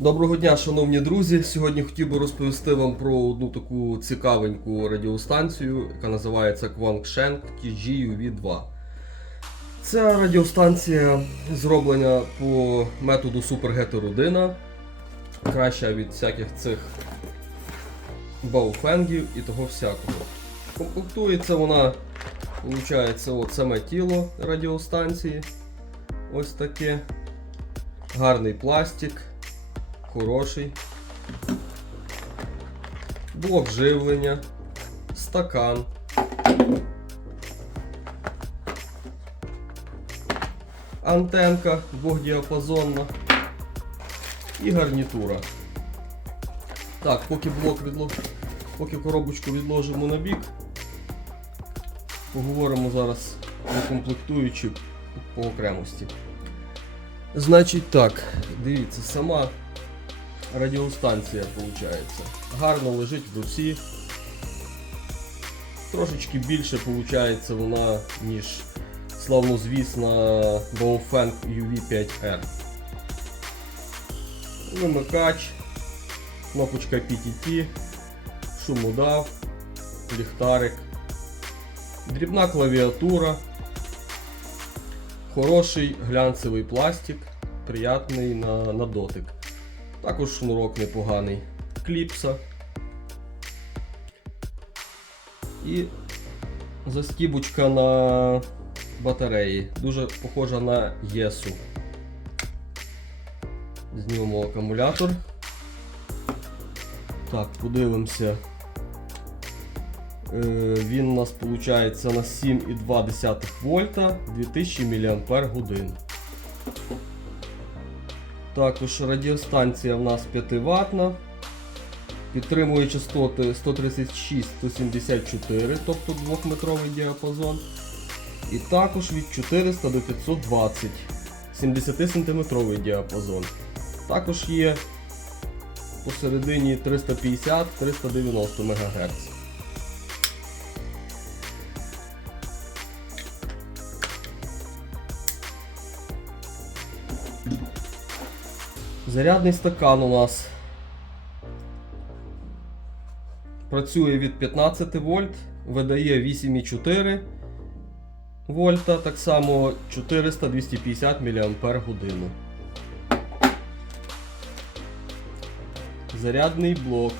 Доброго дня, шановні друзі. Сьогодні хотів би розповісти вам про одну таку цікавеньку радіостанцію, яка називається Kwangshank TG-UV2. Ця радіостанція зроблена по методу супергетеродина, краща від всяких цих бауфенгів і того всякого. Комплектується вона, виходить, от саме тіло радіостанції. Ось таке. Гарний пластик хороший. Блок живлення, стакан. Антенка двохдіапазонна і гарнітура. Так, поки блок відло... поки коробочку відложимо на бік, поговоримо зараз про комплектуючі по окремості. Значить так, дивіться, сама радіостанція виходить. Гарно лежить в руці. Трошечки більше виходить вона, ніж славнозвісна Baofeng UV5R. Вимикач, кнопочка PTT, шумодав, ліхтарик, дрібна клавіатура, хороший глянцевий пластик, приятний на, на дотик. Також шнурок непоганий. Кліпса. І застібочка на батареї. Дуже похожа на ЄСу. Знімемо акумулятор. Так, подивимося. Е, Він у нас виходить на 7,2 вольта 2000 мАч. Також радіостанція в нас 5 ватна. Підтримує частоти 136-174, тобто 2-метровий діапазон. І також від 400 до 520 70 сантиметровий діапазон. Також є посередині 350-390 МГц. Зарядний стакан у нас працює від 15 вольт, видає 8,4 вольта, так само 400-250 мАч. Зарядний блок.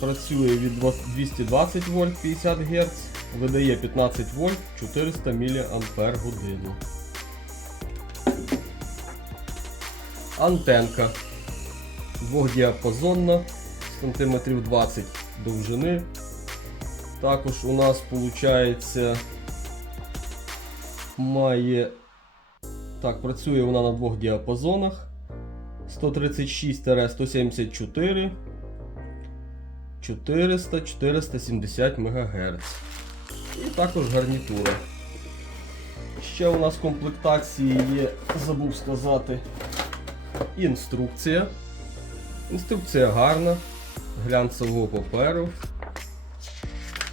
Працює від 220 вольт 50 Гц, видає 15 вольт 400 мАч. Антенка двохдіапазонна, сантиметрів 20 довжини. Також у нас виходить має. Так, працює вона на двох діапазонах 136-174, 400-470 МГц. І також гарнітура. Ще у нас в комплектації є, забув сказати, інструкція. Інструкція гарна, глянцевого паперу.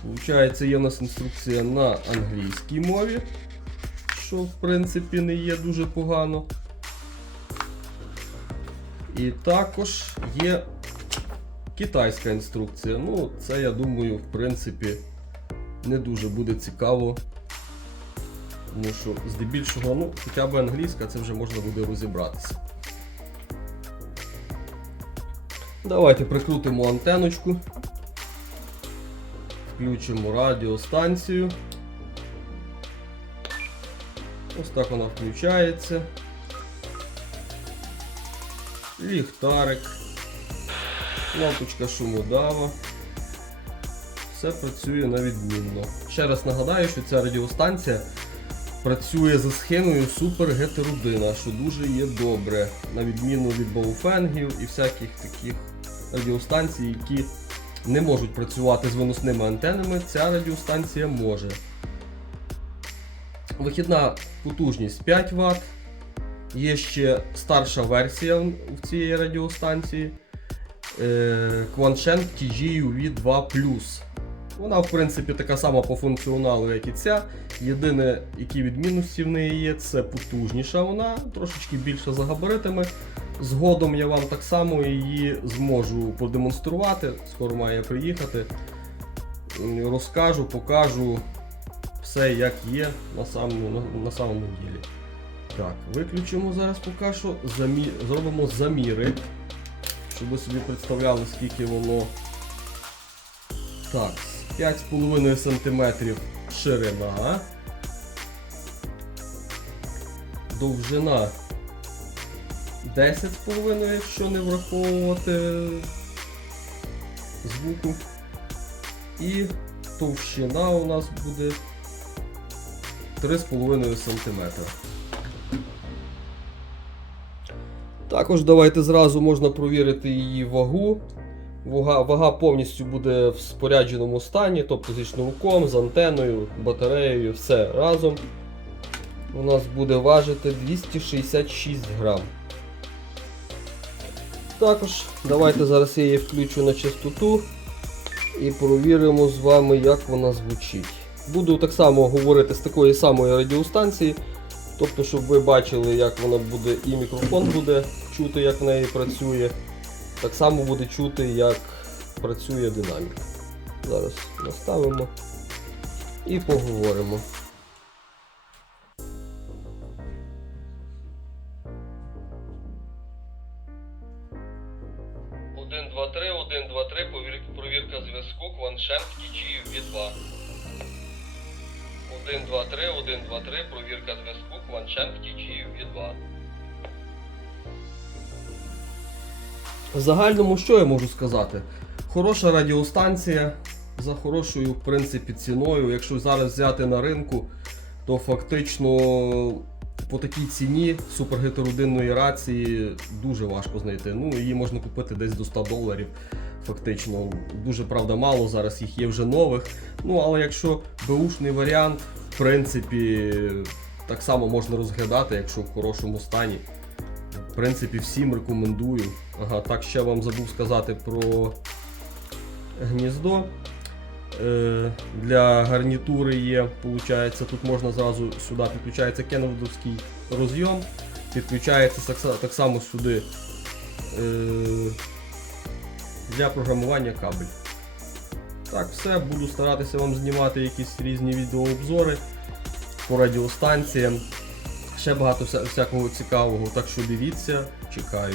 Получається, є у нас інструкція на англійській мові, що в принципі не є дуже погано. І також є китайська інструкція. Ну, це, я думаю, в принципі, не дуже буде цікаво. Тому що здебільшого, ну, хоча б англійська, це вже можна буде розібратися. Давайте прикрутимо антеночку. Включимо радіостанцію. Ось так вона включається. Ліхтарик. Кнопочка шумодава. Все працює на відмінно. Ще раз нагадаю, що ця радіостанція працює за схемою супер гетеродина, що дуже є добре, на відміну від бауфенгів і всяких таких радіостанцій, які не можуть працювати з виносними антенами, ця радіостанція може. Вихідна потужність 5 Вт. Є ще старша версія в цієї радіостанції е, Quanshank TG UV2 Вона, в принципі, така сама по функціоналу, як і ця. Єдине, які відмінності в неї є, це потужніша вона, трошечки більша за габаритами. Згодом я вам так само її зможу продемонструвати. Скоро має приїхати. Розкажу, покажу все як є на самому, на, на самому ділі. Так, виключимо зараз поки що. Замі... Зробимо заміри, щоб ви собі представляли, скільки воно. Так, 5,5 см ширина. Довжина 10,5, якщо не враховувати звуку. І товщина у нас буде 3,5 см. Також давайте зразу можна провірити її вагу. Вага, вага повністю буде в спорядженому стані, тобто зі шнурком, з антеною, батареєю, все разом. У нас буде важити 266 грам. Також давайте зараз я її включу на частоту і провіримо з вами, як вона звучить. Буду так само говорити з такої самої радіостанції, тобто, щоб ви бачили, як вона буде, і мікрофон буде чути, як в неї працює. Так само буде чути, як працює динамік. Зараз наставимо і поговоримо. 1, 2, 3, 1, 2, 3, провірка зв'язку, Кваншем Кічіїв від 2. В загальному, що я можу сказати? Хороша радіостанція за хорошою, в принципі, ціною. Якщо зараз взяти на ринку, то фактично по такій ціні супергетеродинної рації дуже важко знайти. Ну, її можна купити десь до 100 доларів. Фактично, дуже правда мало, зараз їх є вже нових. Ну, але якщо беушний варіант, в принципі, так само можна розглядати, якщо в хорошому стані. В принципі, всім рекомендую. Ага, так ще вам забув сказати про гніздо. Е, для гарнітури є, получається, тут можна зразу сюди підключається кеновдовський розйом, підключається так само сюди е, для програмування кабель. Так, все, буду старатися вам знімати якісь різні відеообзори по радіостанціям. Ще багато вся- всякого цікавого, так що дивіться, чекаю.